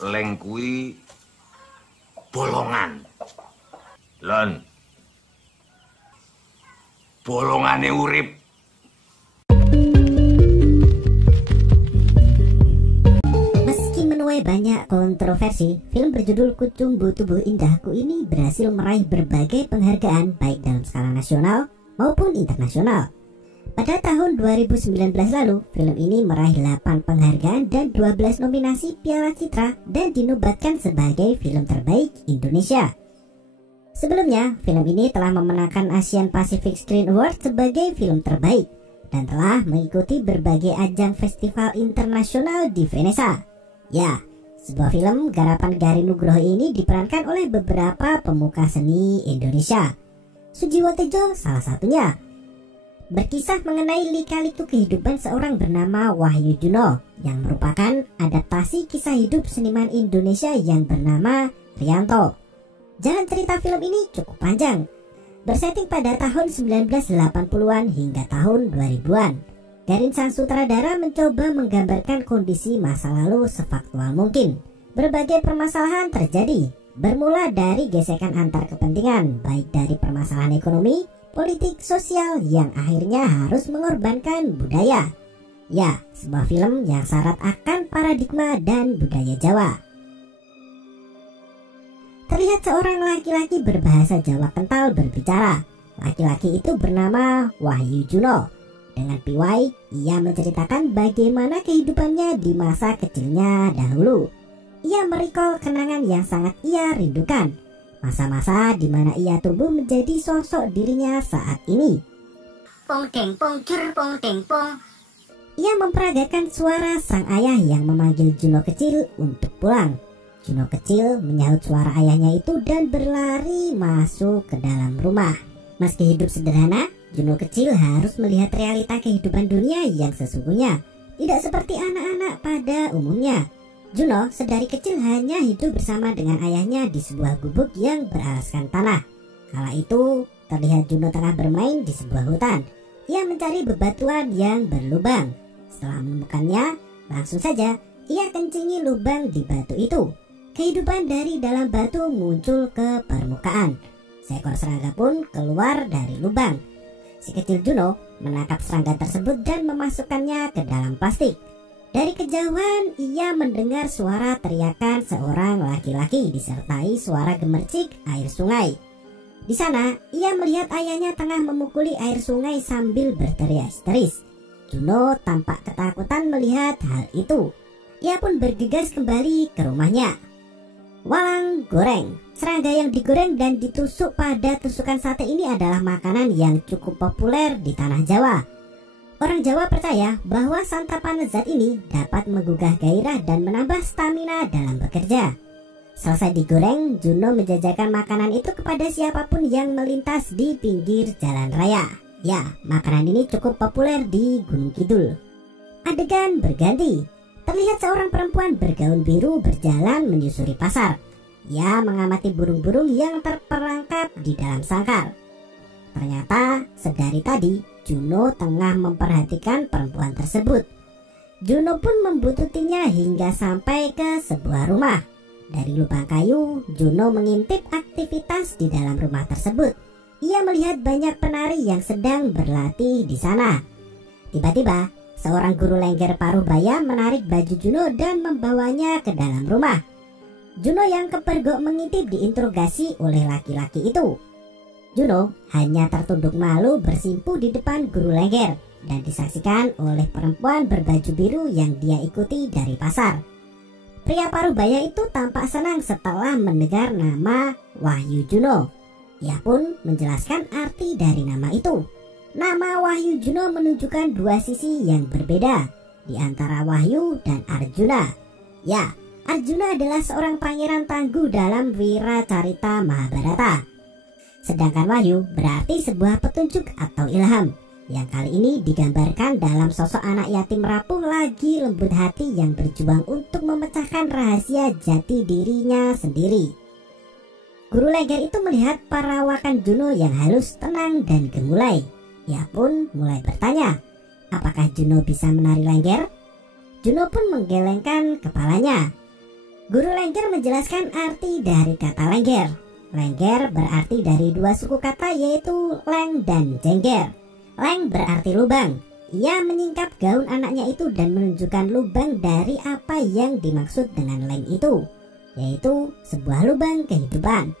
Leng kuwi bolongan. Lon. Bolongane urip. Meski menuai banyak kontroversi, film berjudul Kucumbu Tubuh Indahku ini berhasil meraih berbagai penghargaan baik dalam skala nasional maupun internasional. Pada tahun 2019 lalu, film ini meraih 8 penghargaan dan 12 nominasi Piala Citra dan dinobatkan sebagai film terbaik Indonesia. Sebelumnya, film ini telah memenangkan Asian Pacific Screen Award sebagai film terbaik dan telah mengikuti berbagai ajang festival internasional di Venesia. Ya, sebuah film garapan Gari Nugroho ini diperankan oleh beberapa pemuka seni Indonesia. Sujiwo Tejo salah satunya. Berkisah mengenai lika-liku kehidupan seorang bernama Wahyu Juno yang merupakan adaptasi kisah hidup seniman Indonesia yang bernama Rianto. Jalan cerita film ini cukup panjang, bersetting pada tahun 1980-an hingga tahun 2000-an. Garin sang sutradara mencoba menggambarkan kondisi masa lalu sefaktual mungkin. Berbagai permasalahan terjadi, bermula dari gesekan antar kepentingan, baik dari permasalahan ekonomi, politik, sosial yang akhirnya harus mengorbankan budaya. Ya, sebuah film yang syarat akan paradigma dan budaya Jawa. Terlihat seorang laki-laki berbahasa Jawa kental berbicara. Laki-laki itu bernama Wahyu Juno. Dengan piwai, ia menceritakan bagaimana kehidupannya di masa kecilnya dahulu. Ia merecall kenangan yang sangat ia rindukan, masa-masa di mana ia tumbuh menjadi sosok dirinya saat ini. Pong teng pong cer pong teng pong. Ia memperagakan suara sang ayah yang memanggil Juno kecil untuk pulang. Juno kecil menyahut suara ayahnya itu dan berlari masuk ke dalam rumah. Meski hidup sederhana, Juno kecil harus melihat realita kehidupan dunia yang sesungguhnya. Tidak seperti anak-anak pada umumnya. Juno sedari kecil hanya hidup bersama dengan ayahnya di sebuah gubuk yang beralaskan tanah. Kala itu, terlihat Juno tengah bermain di sebuah hutan. Ia mencari bebatuan yang berlubang. Setelah menemukannya, langsung saja ia kencingi lubang di batu itu. Kehidupan dari dalam batu muncul ke permukaan. Seekor serangga pun keluar dari lubang. Si kecil Juno menangkap serangga tersebut dan memasukkannya ke dalam plastik. Dari kejauhan, ia mendengar suara teriakan seorang laki-laki disertai suara gemercik air sungai. Di sana, ia melihat ayahnya tengah memukuli air sungai sambil berteriak histeris. Juno tampak ketakutan melihat hal itu. Ia pun bergegas kembali ke rumahnya. Walang goreng. Serangga yang digoreng dan ditusuk pada tusukan sate ini adalah makanan yang cukup populer di tanah Jawa. Orang Jawa percaya bahwa santapan lezat ini dapat menggugah gairah dan menambah stamina dalam bekerja. Selesai digoreng, Juno menjajakan makanan itu kepada siapapun yang melintas di pinggir jalan raya. Ya, makanan ini cukup populer di Gunung Kidul. Adegan berganti. Terlihat seorang perempuan bergaun biru berjalan menyusuri pasar. Ia mengamati burung-burung yang terperangkap di dalam sangkar. Ternyata sedari tadi Juno tengah memperhatikan perempuan tersebut. Juno pun membututinya hingga sampai ke sebuah rumah. Dari lubang kayu, Juno mengintip aktivitas di dalam rumah tersebut. Ia melihat banyak penari yang sedang berlatih di sana. Tiba-tiba, seorang guru lengger paruh baya menarik baju Juno dan membawanya ke dalam rumah. Juno yang kepergok mengintip diinterogasi oleh laki-laki itu. Juno hanya tertunduk malu bersimpuh di depan guru lengger dan disaksikan oleh perempuan berbaju biru yang dia ikuti dari pasar. Pria parubaya itu tampak senang setelah mendengar nama Wahyu Juno. Ia pun menjelaskan arti dari nama itu. Nama Wahyu Juno menunjukkan dua sisi yang berbeda di antara Wahyu dan Arjuna. Ya, Arjuna adalah seorang pangeran tangguh dalam Wiracarita Mahabharata. Sedangkan Wahyu berarti sebuah petunjuk atau ilham, yang kali ini digambarkan dalam sosok anak yatim rapuh lagi lembut hati yang berjuang untuk memecahkan rahasia jati dirinya sendiri. Guru lengger itu melihat perawakan Juno yang halus, tenang, dan gemulai. Ia pun mulai bertanya, apakah Juno bisa menari lengger? Juno pun menggelengkan kepalanya. Guru lengger menjelaskan arti dari kata lengger. Lengger berarti dari dua suku kata yaitu leng dan jengger. Leng berarti lubang. Ia menyingkap gaun anaknya itu dan menunjukkan lubang dari apa yang dimaksud dengan leng itu, yaitu sebuah lubang kehidupan.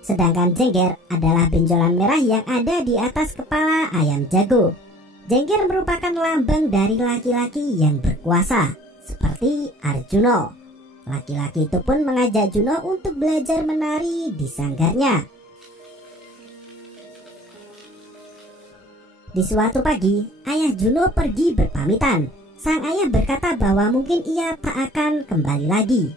Sedangkan jengger adalah benjolan merah yang ada di atas kepala ayam jago. Jengger merupakan lambang dari laki-laki yang berkuasa, seperti Arjuna. Laki-laki itu pun mengajak Juno untuk belajar menari di sanggarnya. Di suatu pagi, ayah Juno pergi berpamitan. Sang ayah berkata bahwa mungkin ia tak akan kembali lagi.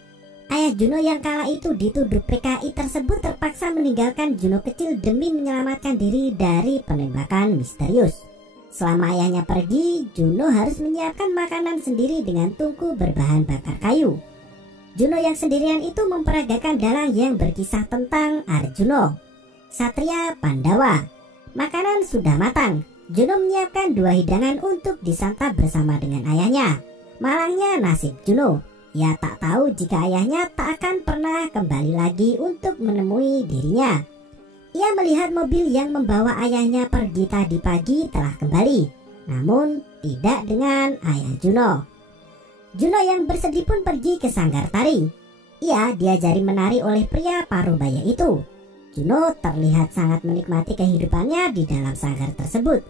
Ayah Juno yang kala itu dituduh PKI tersebut terpaksa meninggalkan Juno kecil demi menyelamatkan diri dari penembakan misterius. Selama ayahnya pergi, Juno harus menyiapkan makanan sendiri dengan tungku berbahan bakar kayu. Juno yang sendirian itu memperagakan dalang yang berkisah tentang Arjuna, Satria Pandawa. Makanan sudah matang. Juno menyiapkan 2 hidangan untuk disantap bersama dengan ayahnya. Malangnya nasib Juno. Ia tak tahu jika ayahnya tak akan pernah kembali lagi untuk menemui dirinya. Ia melihat mobil yang membawa ayahnya pergi tadi pagi telah kembali, namun tidak dengan ayah Juno. Juno yang bersedih pun pergi ke sanggar tari. Ia diajari menari oleh pria parubaya itu. Juno terlihat sangat menikmati kehidupannya di dalam sanggar tersebut.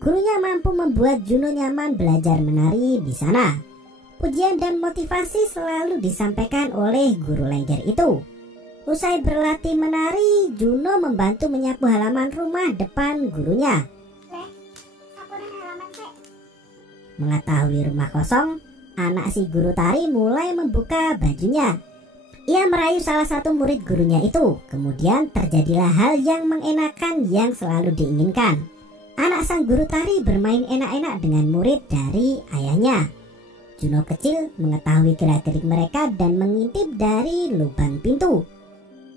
Gurunya mampu membuat Juno nyaman belajar menari di sana. Pujian dan motivasi selalu disampaikan oleh guru lengger itu. Usai berlatih menari, Juno membantu menyapu halaman rumah depan gurunya. Mengetahui rumah kosong, anak si guru tari mulai membuka bajunya. Ia merayu salah satu murid gurunya itu. Kemudian terjadilah hal yang mengenakan yang selalu diinginkan. Anak sang guru tari bermain enak-enak dengan murid dari ayahnya. Juno kecil mengetahui gerak-gerik mereka dan mengintip dari lubang pintu.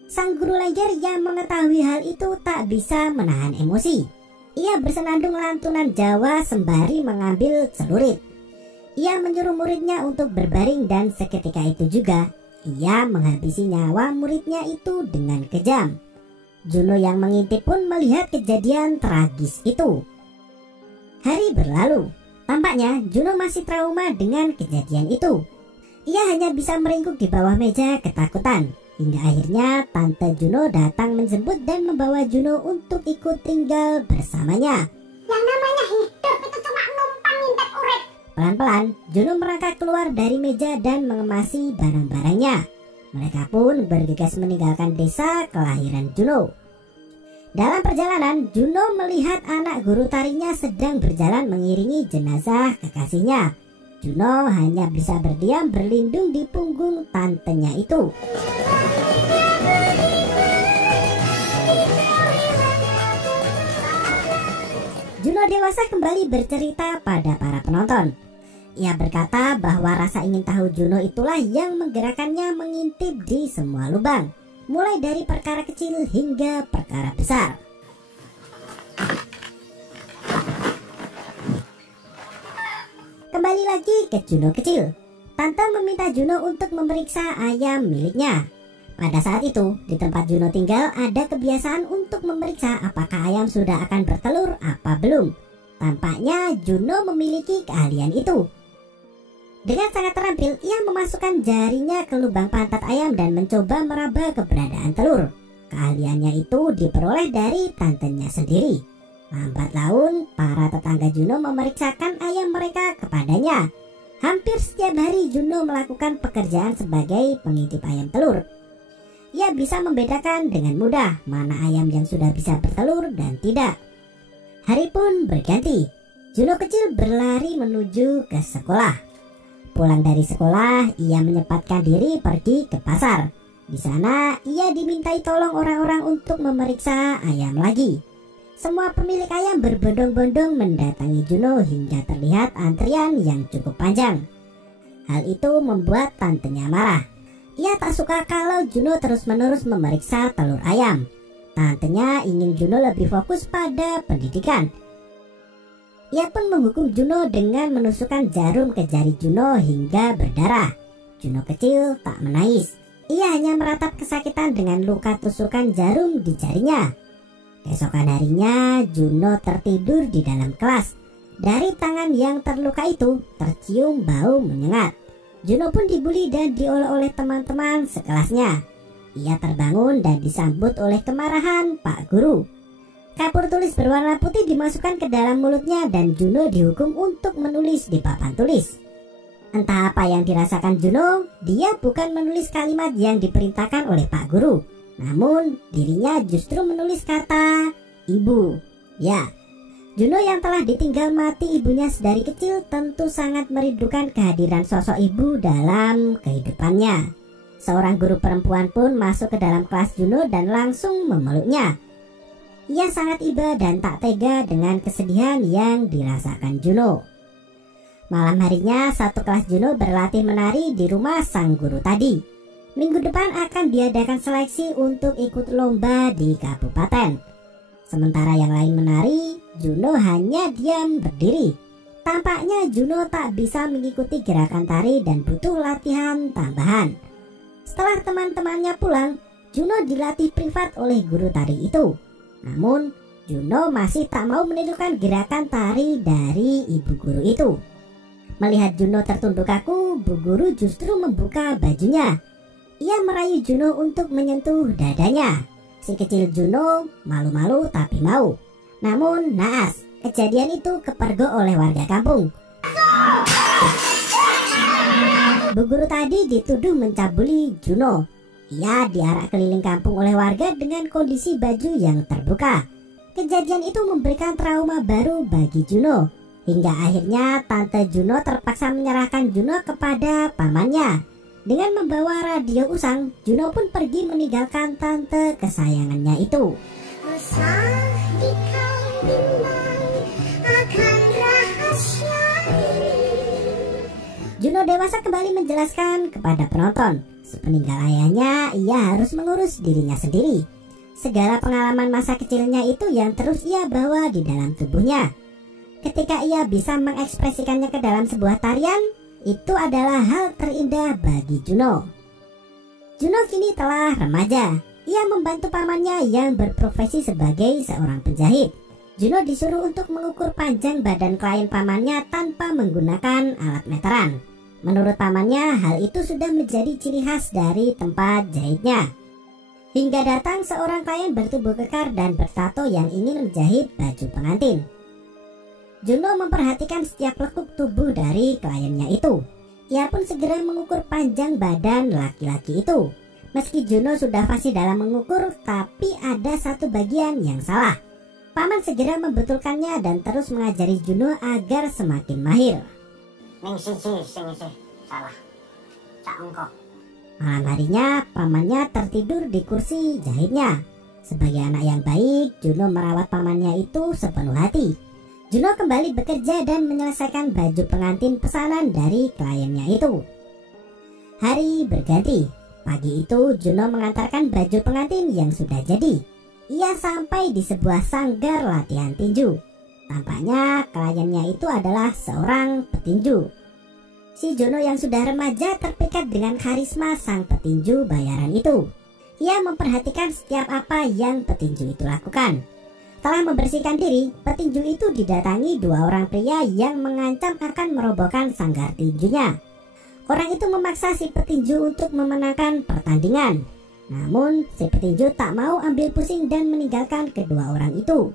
Sang guru lengger yang mengetahui hal itu tak bisa menahan emosi. Ia bersenandung lantunan Jawa sembari mengambil celurit. Ia menyuruh muridnya untuk berbaring dan seketika itu juga ia menghabisi nyawa muridnya itu dengan kejam. Juno yang mengintip pun melihat kejadian tragis itu. Hari berlalu. Tampaknya Juno masih trauma dengan kejadian itu. Ia hanya bisa meringkuk di bawah meja ketakutan. Hingga akhirnya Tante Juno datang menjemput dan membawa Juno untuk ikut tinggal bersamanya. Yang namanya hidup itu cuma numpang ngintip urip. Pelan-pelan, Juno merangkak keluar dari meja dan mengemasi barang-barangnya. Mereka pun bergegas meninggalkan desa kelahiran Juno. Dalam perjalanan, Juno melihat anak guru tarinya sedang berjalan mengiringi jenazah kekasihnya. Juno hanya bisa berdiam berlindung di punggung tantenya itu. Juno dewasa kembali bercerita pada para penonton. Ia berkata bahwa rasa ingin tahu Juno itulah yang menggerakkannya mengintip di semua lubang, mulai dari perkara kecil hingga perkara besar. Kembali lagi ke Juno kecil. Tante meminta Juno untuk memeriksa ayam miliknya. Pada saat itu, di tempat Juno tinggal ada kebiasaan untuk memeriksa apakah ayam sudah akan bertelur apa belum. Tampaknya Juno memiliki keahlian itu. Dengan sangat terampil, ia memasukkan jarinya ke lubang pantat ayam dan mencoba meraba keberadaan telur. Keahliannya itu diperoleh dari tantenya sendiri. Lambat laun, para tetangga Juno memeriksakan ayam mereka kepadanya. Hampir setiap hari Juno melakukan pekerjaan sebagai pengintip ayam telur. Ia bisa membedakan dengan mudah mana ayam yang sudah bisa bertelur dan tidak. Hari pun berganti. Juno kecil berlari menuju ke sekolah. Pulang dari sekolah, ia menyempatkan diri pergi ke pasar. Di sana, ia dimintai tolong orang-orang untuk memeriksa ayam lagi. Semua pemilik ayam berbondong-bondong mendatangi Juno hingga terlihat antrian yang cukup panjang. Hal itu membuat tantenya marah. Ia tak suka kalau Juno terus-menerus memeriksa telur ayam. Tantenya ingin Juno lebih fokus pada pendidikan. Ia pun menghukum Juno dengan menusukkan jarum ke jari Juno hingga berdarah. Juno kecil tak menangis. Ia hanya meratap kesakitan dengan luka tusukan jarum di jarinya. Keesokan harinya, Juno tertidur di dalam kelas. Dari tangan yang terluka itu tercium bau menyengat. Juno pun dibully dan diolah oleh teman-teman sekelasnya. Ia terbangun dan disambut oleh kemarahan Pak Guru. Kapur tulis berwarna putih dimasukkan ke dalam mulutnya dan Juno dihukum untuk menulis di papan tulis. Entah apa yang dirasakan Juno, dia bukan menulis kalimat yang diperintahkan oleh Pak Guru. Namun dirinya justru menulis kata ibu. Ya, Juno yang telah ditinggal mati ibunya sedari kecil tentu sangat merindukan kehadiran sosok ibu dalam kehidupannya. Seorang guru perempuan pun masuk ke dalam kelas Juno dan langsung memeluknya. Ia sangat iba dan tak tega dengan kesedihan yang dirasakan Juno. Malam harinya satu kelas Juno berlatih menari di rumah sang guru tadi. Minggu depan akan diadakan seleksi untuk ikut lomba di kabupaten. Sementara yang lain menari, Juno hanya diam berdiri. Tampaknya Juno tak bisa mengikuti gerakan tari dan butuh latihan tambahan. Setelah teman-temannya pulang, Juno dilatih privat oleh guru tari itu. Namun, Juno masih tak mau menirukan gerakan tari dari ibu guru itu. Melihat Juno tertunduk kaku, bu guru justru membuka bajunya. Ia merayu Juno untuk menyentuh dadanya. Si kecil Juno malu-malu tapi mau. Namun naas, kejadian itu kepergok oleh warga kampung. Bu guru tadi dituduh mencabuli Juno. Ia diarak keliling kampung oleh warga dengan kondisi baju yang terbuka. Kejadian itu memberikan trauma baru bagi Juno. Hingga akhirnya tante Juno terpaksa menyerahkan Juno kepada pamannya. Dengan membawa radio usang, Juno pun pergi meninggalkan tante kesayangannya itu. Usah dikalimbang akan rahasia ini. Juno dewasa kembali menjelaskan kepada penonton. Sepeninggal ayahnya, ia harus mengurus dirinya sendiri. Segala pengalaman masa kecilnya itu yang terus ia bawa di dalam tubuhnya. Ketika ia bisa mengekspresikannya ke dalam sebuah tarian, itu adalah hal terindah bagi Juno. Juno kini telah remaja. Ia membantu pamannya yang berprofesi sebagai seorang penjahit. Juno disuruh untuk mengukur panjang badan klien pamannya tanpa menggunakan alat meteran. Menurut pamannya, hal itu sudah menjadi ciri khas dari tempat jahitnya. Hingga datang seorang klien bertubuh kekar dan bertato yang ingin menjahit baju pengantin. Juno memperhatikan setiap lekuk tubuh dari kliennya itu. Ia pun segera mengukur panjang badan laki-laki itu. Meski Juno sudah fasih dalam mengukur, tapi ada satu bagian yang salah. Paman segera membetulkannya dan terus mengajari Juno agar semakin mahir. Ning siji sing isih salah. Cak engko. Malam harinya, pamannya tertidur di kursi jahitnya. Sebagai anak yang baik, Juno merawat pamannya itu sepenuh hati. Juno kembali bekerja dan menyelesaikan baju pengantin pesanan dari kliennya itu. Hari berganti. Pagi itu, Juno mengantarkan baju pengantin yang sudah jadi. Ia sampai di sebuah sanggar latihan tinju. Tampaknya kliennya itu adalah seorang petinju. Si Juno yang sudah remaja terpikat dengan karisma sang petinju bayaran itu. Ia memperhatikan setiap apa yang petinju itu lakukan. Setelah membersihkan diri, petinju itu didatangi dua orang pria yang mengancam akan merobohkan sanggar tinjunya. Orang itu memaksa si petinju untuk memenangkan pertandingan. Namun, si petinju tak mau ambil pusing dan meninggalkan kedua orang itu.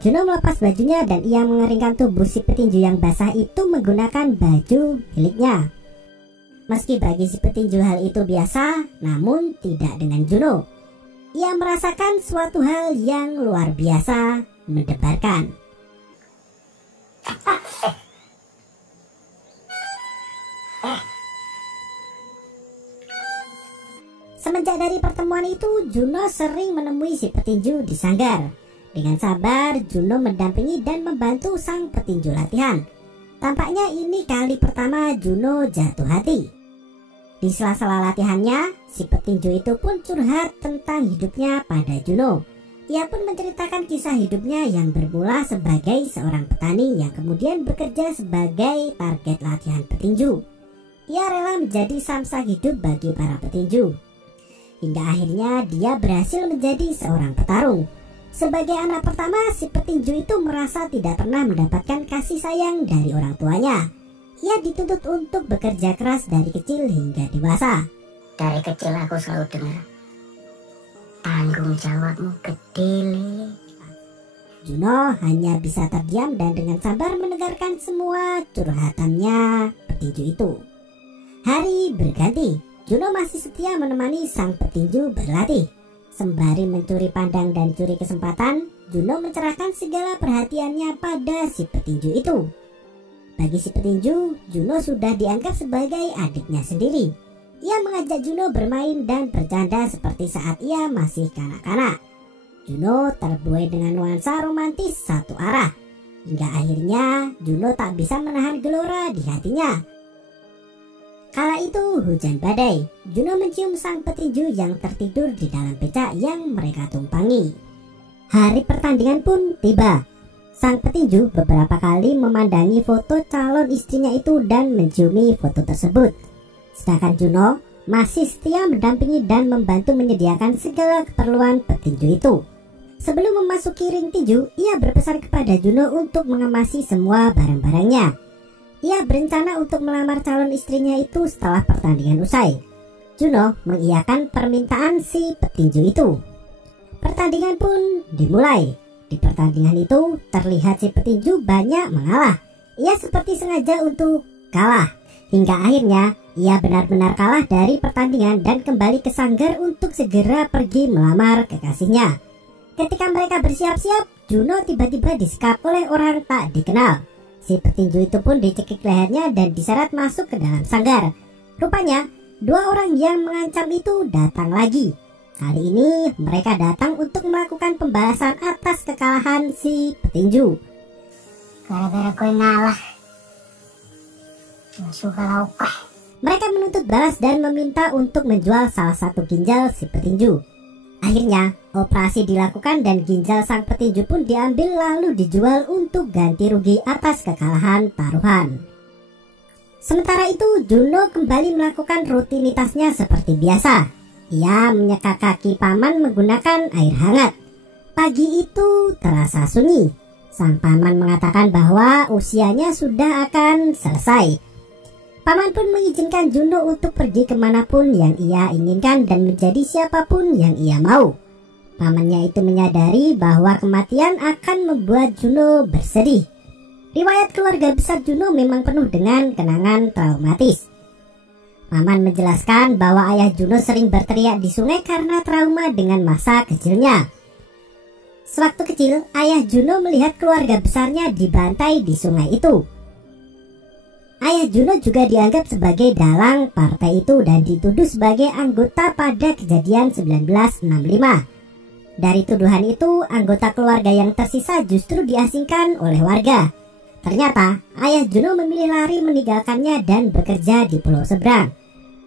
Juno melepas bajunya dan ia mengeringkan tubuh si petinju yang basah itu menggunakan baju miliknya. Meski bagi si petinju hal itu biasa, namun tidak dengan Juno. Ia merasakan suatu hal yang luar biasa mendebarkan. Semenjak dari pertemuan itu, Juno sering menemui si petinju di sanggar. Dengan sabar, Juno mendampingi dan membantu sang petinju latihan. Tampaknya ini kali pertama Juno jatuh hati. Di sela-sela latihannya, si petinju itu pun curhat tentang hidupnya pada Juno. Ia pun menceritakan kisah hidupnya yang bermula sebagai seorang petani yang kemudian bekerja sebagai target latihan petinju. Ia rela menjadi samsak hidup bagi para petinju. Hingga akhirnya dia berhasil menjadi seorang petarung. Sebagai anak pertama, si petinju itu merasa tidak pernah mendapatkan kasih sayang dari orang tuanya. Ia dituntut untuk bekerja keras dari kecil hingga dewasa. Dari kecil aku selalu dengar, tanggung jawabmu gede, Le. Juno hanya bisa terdiam dan dengan sabar mendengarkan semua curhatannya petinju itu. Hari berganti, Juno masih setia menemani sang petinju berlatih. Sembari mencuri pandang dan curi kesempatan, Juno mencerahkan segala perhatiannya pada si petinju itu. Bagi si petinju, Juno sudah dianggap sebagai adiknya sendiri. Ia mengajak Juno bermain dan bercanda seperti saat ia masih kanak-kanak. Juno terbuai dengan nuansa romantis satu arah. Hingga akhirnya Juno tak bisa menahan gelora di hatinya. Kala itu hujan badai. Juno mencium sang petinju yang tertidur di dalam becak yang mereka tumpangi. Hari pertandingan pun tiba. Sang petinju beberapa kali memandangi foto calon istrinya itu dan menciumi foto tersebut. Sedangkan Juno masih setia mendampingi dan membantu menyediakan segala keperluan petinju itu. Sebelum memasuki ring tinju, ia berpesan kepada Juno untuk mengemasi semua barang-barangnya. Ia berencana untuk melamar calon istrinya itu setelah pertandingan usai. Juno mengiyakan permintaan si petinju itu. Pertandingan pun dimulai. Di pertandingan itu terlihat si petinju banyak mengalah. Ia seperti sengaja untuk kalah. Hingga akhirnya ia benar-benar kalah dari pertandingan dan kembali ke sanggar untuk segera pergi melamar kekasihnya. Ketika mereka bersiap-siap, Juno tiba-tiba disekap oleh orang tak dikenal. Si petinju itu pun dicekik lehernya dan diseret masuk ke dalam sanggar. Rupanya, dua orang yang mengancam itu datang lagi. Kali ini mereka datang untuk melakukan pembalasan atas kekalahan si petinju. Gara-gara gue ngalah, gak suka laukah. Mereka menuntut balas dan meminta untuk menjual salah satu ginjal si petinju. Akhirnya operasi dilakukan dan ginjal sang petinju pun diambil lalu dijual untuk ganti rugi atas kekalahan taruhan. Sementara itu Juno kembali melakukan rutinitasnya seperti biasa. Ia menyeka kaki paman menggunakan air hangat. Pagi itu terasa sunyi. Sang paman mengatakan bahwa usianya sudah akan selesai. Paman pun mengizinkan Juno untuk pergi kemanapun yang ia inginkan dan menjadi siapapun yang ia mau. Pamannya itu menyadari bahwa kematian akan membuat Juno bersedih. Riwayat keluarga besar Juno memang penuh dengan kenangan traumatis. Paman menjelaskan bahwa ayah Juno sering berteriak di sungai karena trauma dengan masa kecilnya. Sewaktu kecil, ayah Juno melihat keluarga besarnya dibantai di sungai itu. Ayah Juno juga dianggap sebagai dalang partai itu dan dituduh sebagai anggota pada kejadian 1965. Dari tuduhan itu, anggota keluarga yang tersisa justru diasingkan oleh warga. Ternyata, ayah Juno memilih lari meninggalkannya dan bekerja di pulau seberang.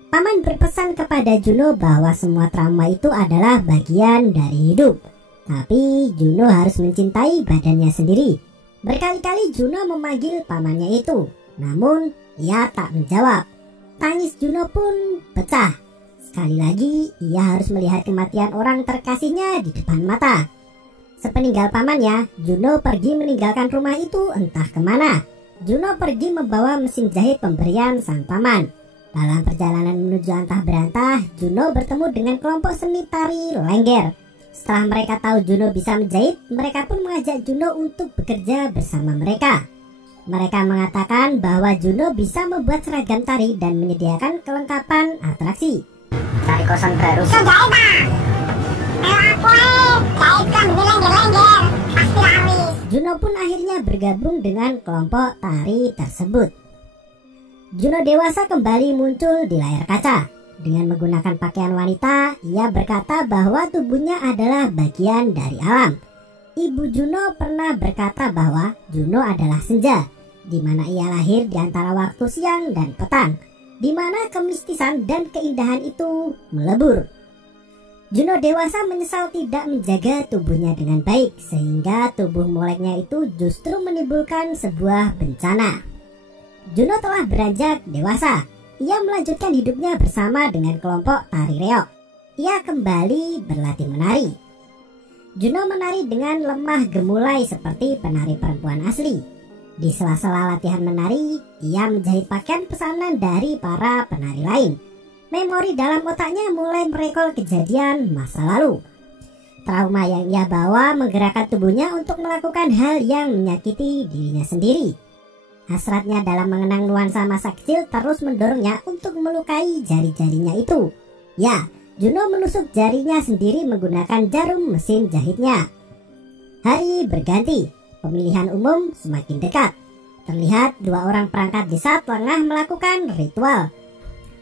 Paman berpesan kepada Juno bahwa semua trauma itu adalah bagian dari hidup. Tapi Juno harus mencintai badannya sendiri. Berkali-kali Juno memanggil pamannya itu, namun ia tak menjawab. Tangis Juno pun pecah. Sekali lagi ia harus melihat kematian orang terkasihnya di depan mata. Sepeninggal pamannya, Juno pergi meninggalkan rumah itu entah kemana. Juno pergi membawa mesin jahit pemberian sang paman. Dalam perjalanan menuju antah berantah, Juno bertemu dengan kelompok seni tari lengger. Setelah mereka tahu Juno bisa menjahit, mereka pun mengajak Juno untuk bekerja bersama mereka. Mereka mengatakan bahwa Juno bisa membuat seragam tari dan menyediakan kelengkapan atraksi. Cari kosan baru. So jahit bang. Aku jahit kan di lengger-lengger. Pasti laris. Juno pun akhirnya bergabung dengan kelompok tari tersebut. Juno dewasa kembali muncul di layar kaca. Dengan menggunakan pakaian wanita, ia berkata bahwa tubuhnya adalah bagian dari alam. Ibu Juno pernah berkata bahwa Juno adalah senja, di mana ia lahir di antara waktu siang dan petang, di mana kemistisan dan keindahan itu melebur. Juno dewasa menyesal tidak menjaga tubuhnya dengan baik, sehingga tubuh moleknya itu justru menimbulkan sebuah bencana. Juno telah beranjak dewasa. Ia melanjutkan hidupnya bersama dengan kelompok tari reog. Ia kembali berlatih menari. Juno menari dengan lemah gemulai seperti penari perempuan asli. Di sela-sela latihan menari, ia menjahit pakaian pesanan dari para penari lain. Memori dalam otaknya mulai merekol kejadian masa lalu. Trauma yang ia bawa menggerakkan tubuhnya untuk melakukan hal yang menyakiti dirinya sendiri. Hasratnya dalam mengenang nuansa masa kecil terus mendorongnya untuk melukai jari-jarinya itu. Ya, Juno menusuk jarinya sendiri menggunakan jarum mesin jahitnya. Hari berganti, pemilihan umum semakin dekat. Terlihat dua orang perangkat desa tengah melakukan ritual.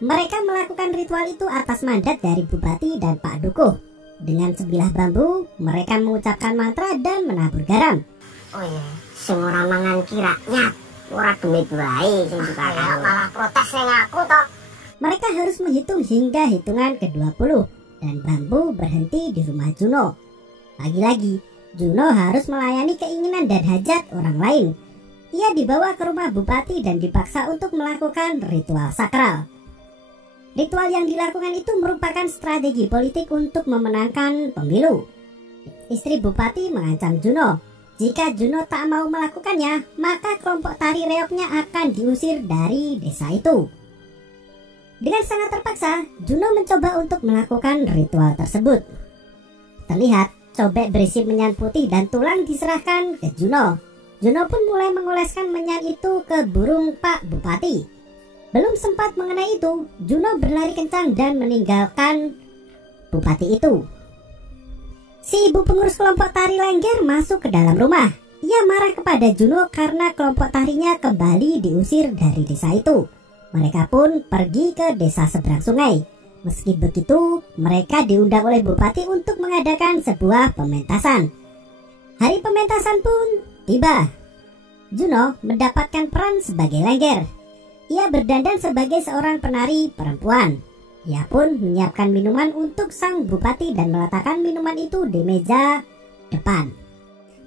Mereka melakukan ritual itu atas mandat dari Bupati dan Pak Dukuh. Dengan sebilah bambu, mereka mengucapkan mantra dan menabur garam. Oh iya, semua mangan kiranya ora demit wae sing dikatakan. Malah protes ning aku toh. Mereka harus menghitung hingga hitungan ke-20 dan bambu berhenti di rumah Juno. Lagi-lagi, Juno harus melayani keinginan dan hajat orang lain. Ia dibawa ke rumah Bupati dan dipaksa untuk melakukan ritual sakral. Ritual yang dilakukan itu merupakan strategi politik untuk memenangkan pemilu. Istri Bupati mengancam Juno. Jika Juno tak mau melakukannya, maka kelompok tari reognya akan diusir dari desa itu. Dengan sangat terpaksa, Juno mencoba untuk melakukan ritual tersebut. Terlihat cobek berisi menyan putih dan tulang diserahkan ke Juno. Juno pun mulai mengoleskan menyan itu ke burung Pak Bupati. Belum sempat mengenai itu, Juno berlari kencang dan meninggalkan Bupati itu. Si ibu pengurus kelompok tari Lengger masuk ke dalam rumah. Ia marah kepada Juno karena kelompok tarinya kembali diusir dari desa itu. Mereka pun pergi ke desa seberang sungai. Meski begitu, mereka diundang oleh Bupati untuk mengadakan sebuah pementasan. Hari pementasan pun tiba. Juno mendapatkan peran sebagai Lengger. Ia berdandan sebagai seorang penari perempuan. Ia pun menyiapkan minuman untuk sang Bupati dan meletakkan minuman itu di meja depan.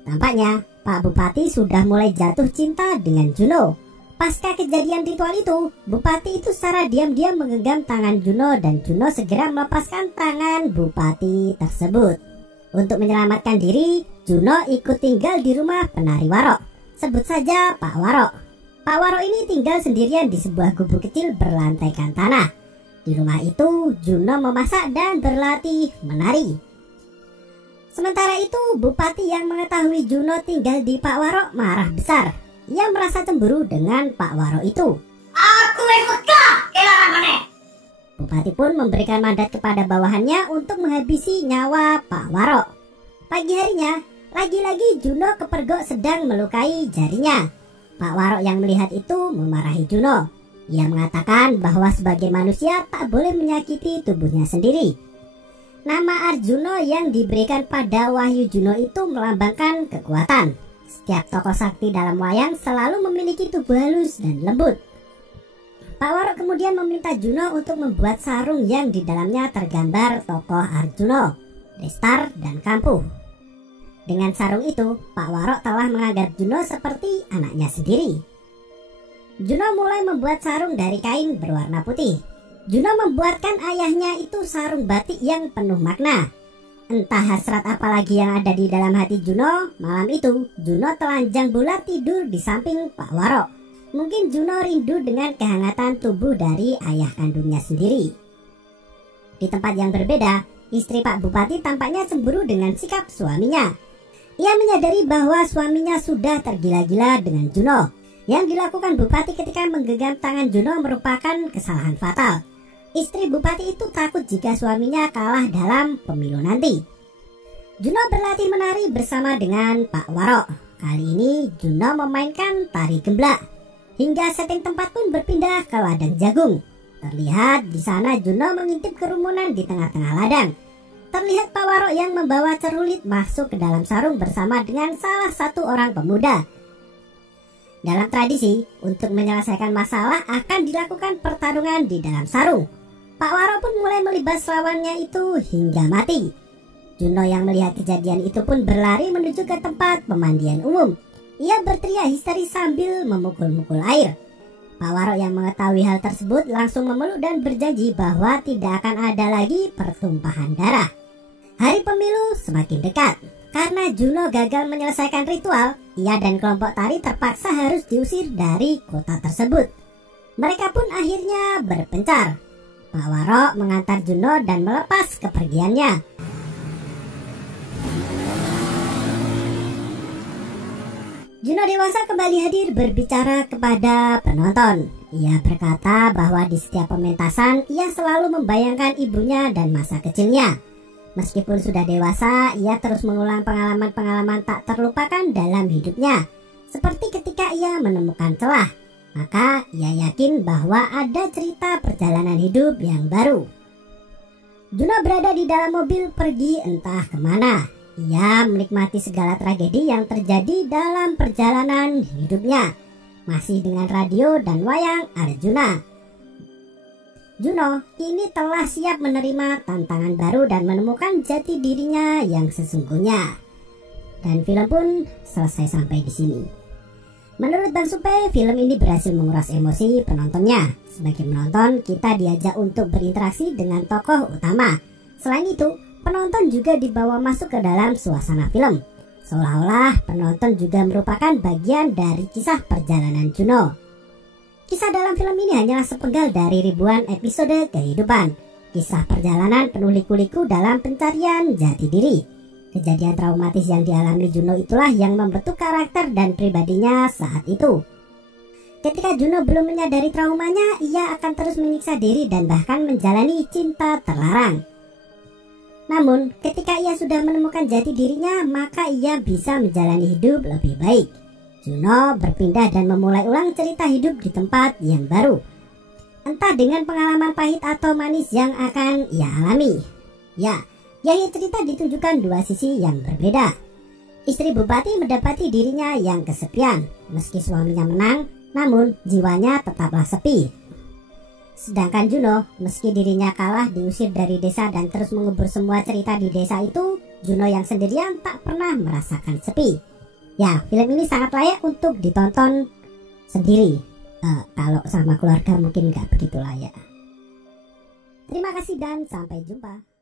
Tampaknya Pak Bupati sudah mulai jatuh cinta dengan Juno. Pasca kejadian ritual itu, Bupati itu secara diam-diam menggenggam tangan Juno dan Juno segera melepaskan tangan Bupati tersebut. Untuk menyelamatkan diri, Juno ikut tinggal di rumah penari Warok. Sebut saja Pak Warok. Pak Warok ini tinggal sendirian di sebuah gubuk kecil berlantaikan tanah. Di rumah itu, Juno memasak dan berlatih menari. Sementara itu, Bupati yang mengetahui Juno tinggal di Pak Warok marah besar. Ia merasa cemburu dengan Pak Warok itu. Aku ikut kah? Kelarang meneh. Bupati pun memberikan mandat kepada bawahannya untuk menghabisi nyawa Pak Warok. Pagi harinya, lagi-lagi Juno kepergok sedang melukai jarinya. Pak Warok yang melihat itu memarahi Juno. Ia mengatakan bahwa sebagai manusia tak boleh menyakiti tubuhnya sendiri. Nama Arjuno yang diberikan pada Wahyu Juno itu melambangkan kekuatan. Setiap tokoh sakti dalam wayang selalu memiliki tubuh halus dan lembut. Pak Warok kemudian meminta Juno untuk membuat sarung yang di dalamnya tergambar tokoh Arjuno, Lestar, dan Kampuh. Dengan sarung itu, Pak Warok telah menganggap Juno seperti anaknya sendiri. Juno mulai membuat sarung dari kain berwarna putih. Juno membuatkan ayahnya itu sarung batik yang penuh makna. Entah hasrat apa lagi yang ada di dalam hati Juno, malam itu Juno telanjang bulat tidur di samping Pak Warok. Mungkin Juno rindu dengan kehangatan tubuh dari ayah kandungnya sendiri. Di tempat yang berbeda, istri Pak Bupati tampaknya cemburu dengan sikap suaminya. Ia menyadari bahwa suaminya sudah tergila-gila dengan Juno. Yang dilakukan Bupati ketika menggenggam tangan Juno merupakan kesalahan fatal. Istri Bupati itu takut jika suaminya kalah dalam pemilu nanti. Juno berlatih menari bersama dengan Pak Warok. Kali ini Juno memainkan tari gemblak. Hingga setting tempat pun berpindah ke ladang jagung. Terlihat di sana Juno mengintip kerumunan di tengah-tengah ladang. Terlihat Pak Warok yang membawa cerulit masuk ke dalam sarung bersama dengan salah satu orang pemuda. Dalam tradisi, untuk menyelesaikan masalah akan dilakukan pertarungan di dalam sarung. Pak Waro pun mulai melibas lawannya itu hingga mati. Juno yang melihat kejadian itu pun berlari menuju ke tempat pemandian umum. Ia berteriak histeris sambil memukul-mukul air. Pak Waro yang mengetahui hal tersebut langsung memeluk dan berjanji bahwa tidak akan ada lagi pertumpahan darah. Hari pemilu semakin dekat. Karena Juno gagal menyelesaikan ritual, ia dan kelompok tari terpaksa harus diusir dari kota tersebut. Mereka pun akhirnya berpencar. Pak Waro mengantar Juno dan melepas kepergiannya. Juno dewasa kembali hadir berbicara kepada penonton. Ia berkata bahwa di setiap pementasan ia selalu membayangkan ibunya dan masa kecilnya. Meskipun sudah dewasa, ia terus mengulang pengalaman-pengalaman tak terlupakan dalam hidupnya. Seperti ketika ia menemukan celah, maka ia yakin bahwa ada cerita perjalanan hidup yang baru. Juno berada di dalam mobil pergi entah kemana. Ia menikmati segala tragedi yang terjadi dalam perjalanan hidupnya. Masih dengan radio dan wayang Arjuna. Juno kini telah siap menerima tantangan baru dan menemukan jati dirinya yang sesungguhnya. Dan film pun selesai sampai di sini. Menurut Bang Supe, film ini berhasil menguras emosi penontonnya. Sebagai penonton, kita diajak untuk berinteraksi dengan tokoh utama. Selain itu, penonton juga dibawa masuk ke dalam suasana film. Seolah-olah penonton juga merupakan bagian dari kisah perjalanan Juno. Kisah dalam film ini hanyalah sepenggal dari ribuan episode kehidupan. Kisah perjalanan penuh liku-liku dalam pencarian jati diri. Kejadian traumatis yang dialami Juno itulah yang membentuk karakter dan pribadinya saat itu. Ketika Juno belum menyadari traumanya, ia akan terus menyiksa diri dan bahkan menjalani cinta terlarang. Namun, ketika ia sudah menemukan jati dirinya, maka ia bisa menjalani hidup lebih baik. Juno berpindah dan memulai ulang cerita hidup di tempat yang baru. Entah dengan pengalaman pahit atau manis yang akan ia alami. Ya, di akhir cerita ditunjukkan dua sisi yang berbeda. Istri bupati mendapati dirinya yang kesepian. Meski suaminya menang, namun jiwanya tetaplah sepi. Sedangkan Juno, meski dirinya kalah diusir dari desa dan terus mengubur semua cerita di desa itu, Juno yang sendirian tak pernah merasakan sepi. Ya, film ini sangat layak untuk ditonton sendiri. Kalau sama keluarga mungkin nggak begitu layak. Terima kasih dan sampai jumpa.